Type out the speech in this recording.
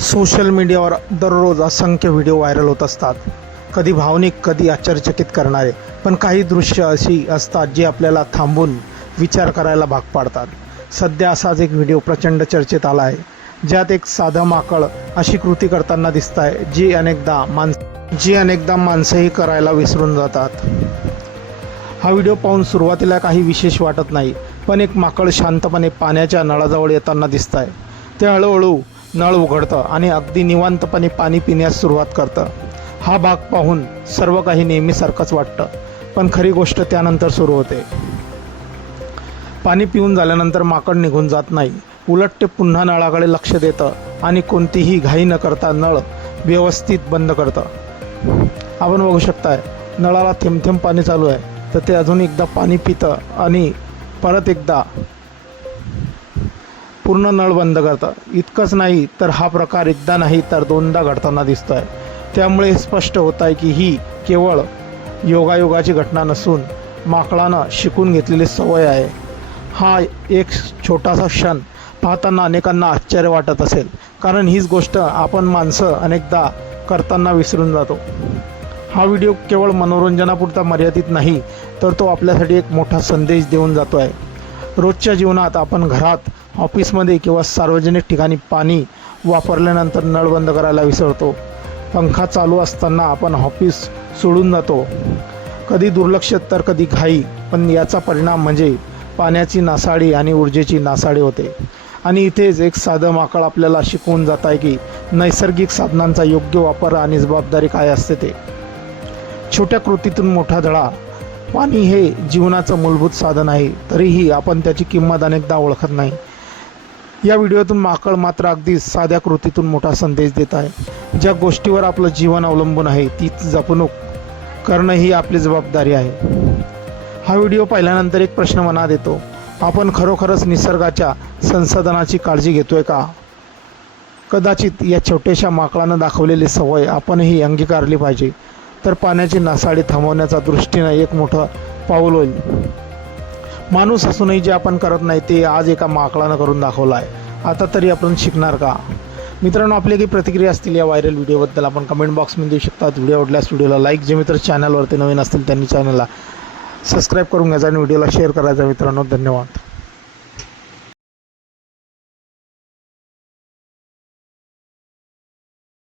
Social मीडियावर दररोज असंख्य व्हिडिओ व्हायरल होत असतात. कधी भावनिक, कधी आश्चर्यचकित करणारे. पण काही दृश्य अशी असतात जी आपल्याला थांबून विचार करायला भाग पाडतात. सध्या असाच एक व्हिडिओ प्रचंड चर्चेत आला आहे, ज्यात एक साधं माकड अशी कृती करताना दिसत आहे जी अनेकदा माणसंही करायला विसरून जातात. हा व्हिडिओ पाहून सुरुवातीला काही विशेष वाटत नाही, पण एक माकड शांतपणे पाण्याच्या नळाजवळ येताना दिसत आहे. ते हळूहळू नळ उघडतं आणि अगदी निवांतपणे पाणी पिण्यास सुरुवात करतं. हा भाग पाहून सर्व काही नेहमीसारखंच वाटतं, पण खरी गोष्ट त्यानंतर सुरू होते. पाणी पिऊन झाल्यानंतर माकड निघून जात नाही. उलट ते पुन्हा नळाकडे लक्ष देतं आणि कोणतीही घाई न करता नळ व्यवस्थित बंद करतं. आपण बघू शकताय, नळाला थेंब थेंब पाणी चालू आहे, तर ते अजून एकदा पाणी पितं आणि परत एकदा पूर्ण नळ बंद करतं. इतकंच नाही तर हा प्रकार एकदा नाही तर दोनदा घडताना दिसतो आहे. त्यामुळे हे स्पष्ट होत आहे की ही केवळ योगायोगाची घटना नसून माकडानं शिकून घेतलेली सवय आहे. हा एक छोटासा क्षण पाहताना अनेकांना आश्चर्य वाटत असेल, कारण हीच गोष्ट आपण माणसं अनेकदा करताना विसरून जातो. हा व्हिडिओ केवळ मनोरंजनापुरता मर्यादित नाही, तर तो आपल्यासाठी एक मोठा संदेश देऊन जातो आहे. रोजच्या जीवनात आपण घरात, ऑफिसमध्ये किंवा सार्वजनिक ठिकाणी पाणी वापरल्यानंतर नळ बंद करायला विसरतो. पंखा चालू असताना आपण ऑफिस सोडून जातो. कधी दुर्लक्ष तर कधी घाई, पण याचा परिणाम म्हणजे पाण्याची नासाडी आणि ऊर्जेची नासाडी होते. आणि इथेच एक साधं माकड आपल्याला शिकवून जात आहे की नैसर्गिक साधनांचा योग्य वापर आणि जबाबदारी काय असते ते. छोट्या कृतीतून मोठा धडा. पाणी हे जीवनाचं मूलभूत साधन आहे, तरीही आपण त्याची किंमत अनेकदा ओळखत नाही. या व्हिडिओतून माकड मात्र अगदी साध्या कृतीतून मोठा संदेश देत आहे. ज्या गोष्टीवर आपलं जीवन अवलंबून आहे ती जपणूक करणं ही आपली जबाबदारी आहे. हा व्हिडिओ पाहिल्यानंतर एक प्रश्न मनात येतो, आपण खरोखरच निसर्गाच्या संसाधनाची काळजी घेतोय का? कदाचित या छोट्याशा माकडानं दाखवलेली सवय आपणही अंगीकारली पाहिजे, तर पाण्याची नासाडी थांबवण्याच्या दृष्टीनं एक मोठं पाऊल होईल. माणूस असूनही जे आपण करत नाही ते आज एका माकडानं करून दाखवलं आहे. आता तरी आपण शिकणार का? मित्रांनो, आपली काही प्रतिक्रिया असतील या व्हायरल व्हिडिओबद्दल आपण कमेंट बॉक्समध्ये देऊ शकतात. व्हिडिओ आवडल्यास व्हिडिओला लाईक, जे मित्र चॅनलवरती नवीन असतील त्यांनी चॅनलला सबस्क्राईब करून घ्यायचा आणि व्हिडिओला शेअर करायचा. मित्रांनो, धन्यवाद.